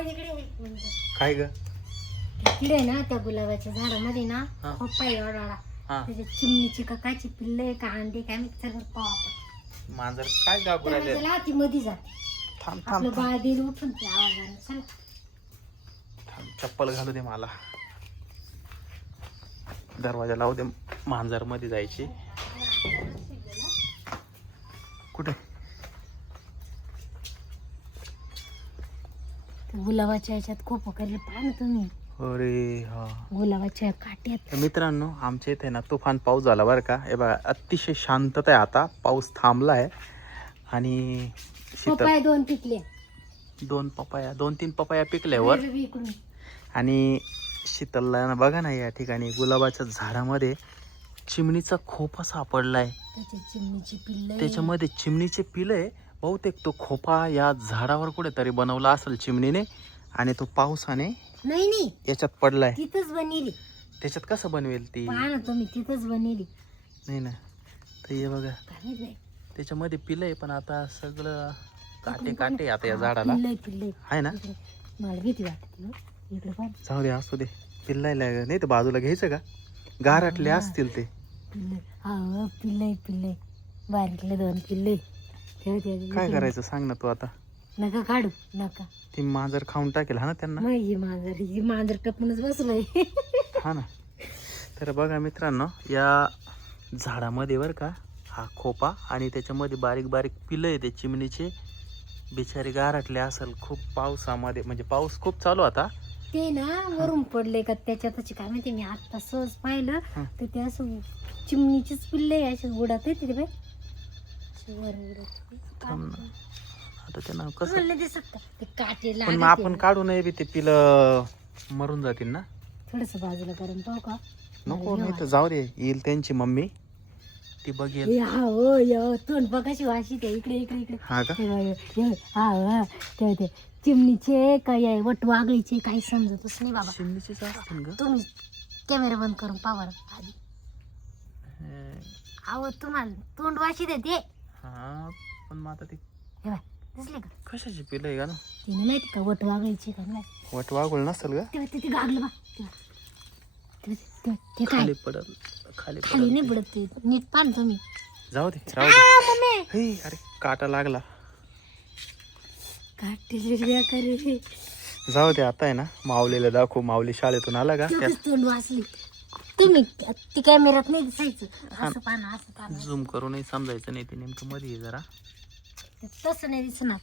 काय ग किडे ना त्या गुलाबाच्या झाडामध्ये ना पप्पाई ओढाळा त्याच्या चिमणीची का कायची पिल्ले का अंडे काय मिक्सर वर पाव आपण मांजर काय गागू राहिले त्याला ती मध्ये जाते थांब आपलं बाळ देईल उठून त्या आवाजाने चला थांब चप्पल घालू दे मला दरवाजा लावू दे मांजर मध्ये जायची कुठे गुलाबाच्या याच्यात खूप वगैरे पाहा ना तुम्ही अरे हा गुलाबाच्या काट्यात मित्रांनो आमच्या इथे ना तुफान पाऊस झाला बरं का हे बघा अतिशय शांतता आहे आता पाऊस थांबला आहे आणि पप्पाया दोन पिकले दोन तीन पपाया पिकल्यावर आणि शीतलला बघा ना या ठिकाणी गुलाबाच्या झाडामध्ये चिमणीचा खोपा सापडलाय त्याच्यामध्ये चिमणीचे पिलं आहे बहुतेक तो खोपा या झाडावर कुठेतरी बनवला असेल चिमणीने आणि तो पावसाने नाही याच्यात पडलाय तिथंच बनवली त्याच्यात कसं बनवेल ती पहा ना तुम्ही तिथंच बनवली नाही ना तर हे बघा त्याच्यामध्ये पिलं आहे पण आता सगळं काटे आता या झाडाला आहे ना मला भीती वाटते इकडे पण जाऊ दे असू दे पिल्लायला नाही तर बाजूला घ्यायचं का गारटले असतील ते हा पिल्ले बारीकले दोन पिल्ले काय करायचं सांग ना तू आता नका काढू नका ती मांजर खाऊन टाकेल हा ना त्यांना ही मांजर टपूनच बसलंय हा ना तर बघा मित्रांनो या झाडामध्ये बरं का हा खोपा आणि त्याच्यामध्ये बारीक बारीक पिलं आहे ते चिमणीचे बिचारी गारटले असेल खूप पावसामध्ये म्हणजे पाऊस खूप चालू आता ते ना वरून पडले का त्याच्यातच काय माहिती मी आता सहज पाहिलं तर ते असं चिमणीचीच पिल्ले असे उडत आहे तिथे आता त्यांना कसं दिसत ते काटे पण मग आपण काढू नये बी ते पिलं मरून जातील ना थोडस बाजूला करून पाहू का नको नाही तर जाऊ दे येईल त्यांची मम्मी ती बघेल तोंड बघाशी वाशी ते इकडे इकडे इकडे हा का हा ते चिमणीचे काय वट वागळीचे काही समजतच नाही बाबा चिमणीचेच असतील ग तुम्ही कॅमेरा बंद करून पाहा आधी अहो तुम्हाला तोंड वाशी देते हा पण मग आता ते दिसले का कशाची पिलं आहे का ना तिने माहिती का वट वागळीचे का नाही वट वागुळ नसेल का तिथे गागलं बा ते खाली पडल खाली नाही पडत ते नीट पान तुम्ही जाऊ दे राहू दे अरे काटा लागला जाऊ दे आता आहे ना माऊलीला दाखवू माऊली शाळेतून आला का तोंड वाचली तुम्ही ती कॅमेऱ्यात नाही दिसायचं असं पाना असं पाना झूम करूनही समजायचं नाही ते नेमकं मध्ये जरा तसं नाही दिसणार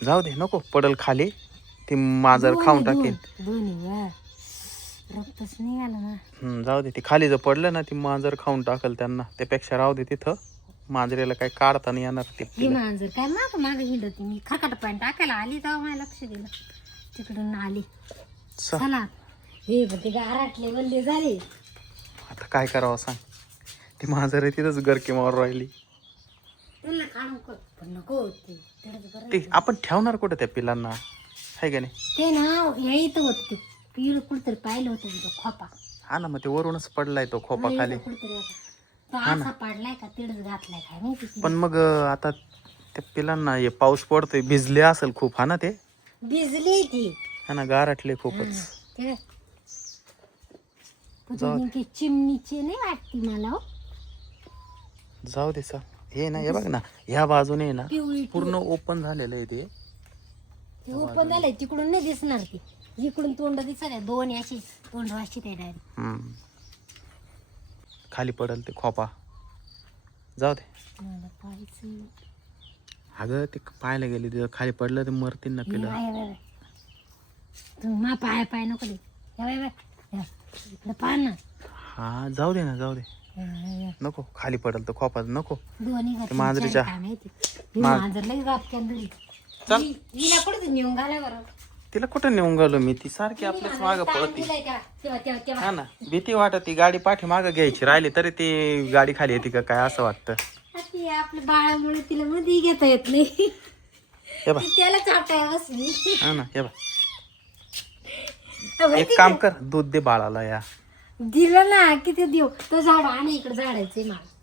जाऊ दे नको पडल खाली ती मांजर खाऊन टाकेल रक्तच नाही आलं ना जाऊ दे ती खाली जर पडलं ना ती मांजर खाऊन टाकल त्यांना त्यापेक्षा राहू दे तिथं मांजरेला काही काढता नाही येणार ते मांजर काय माग हिंडत मी खरकट पाणी टाकायला आली तेव्हा मला लक्ष दिलं तिकडून आली चला हे ते गाराटले वल्ले झाले आता काय करावं सांग ती मांजर आहे तिथंच गरकी मारून राहिली त्यांना काढून पण नको ते आपण ठेवणार कुठं त्या पिलांना आहे का नाही ते ना या इथं होत ते पिल कुठतरी पाहिलं होतं तो खोपा हा ना मग ते वरूनच पडलाय तो खोपा खाली कुठतरी असा पडलाय का तिडच घातलाय काय नाही पण मग आता त्या पिलांना हे पाऊस पडतोय भिजले असेल खूप हा ना ते भिजली ती हा ना गारटले खूपच चिमणीची नाही वाटती मला जाऊ दे सर हे ना हे बघ ना ह्या बाजूने ना पूर्ण ओपन झालेलं आहे ते ओपन झालंय तिकडून नाही दिसणार ती इकडून तोंड दिसत दोन अशी तोंड वाशी ते डायरेक्ट खाली पडल ते खोपा जाऊ दे अगं ते पाहायला गेली तिथं खाली पडलं ते मरतील ना पिलं तुम्ही पाय पाय नको दे पाहा ना हा जाऊ दे ना जाऊ दे नको खाली पडल तर खोपा नको दोन्ही मांजरीच्या नेऊन घाला बरं तिला कुठं नेऊन गेलो मी ती सारखी आपल्याच मागं पळती हा ना भीती वाटत ती गाडी पाठी मागं घ्यायची राहिली तरी ती गाडी खाली येते का काय असं वाटतं आपल्या बाळामुळे तिला मध्ये घेता येत नाही त्याला चाटाय बसली हा ना हे बघ एक काम कर दूध दे बाळाला या दिलं ना किती देऊ तो झाड आणि इकडे झाडायचंय मला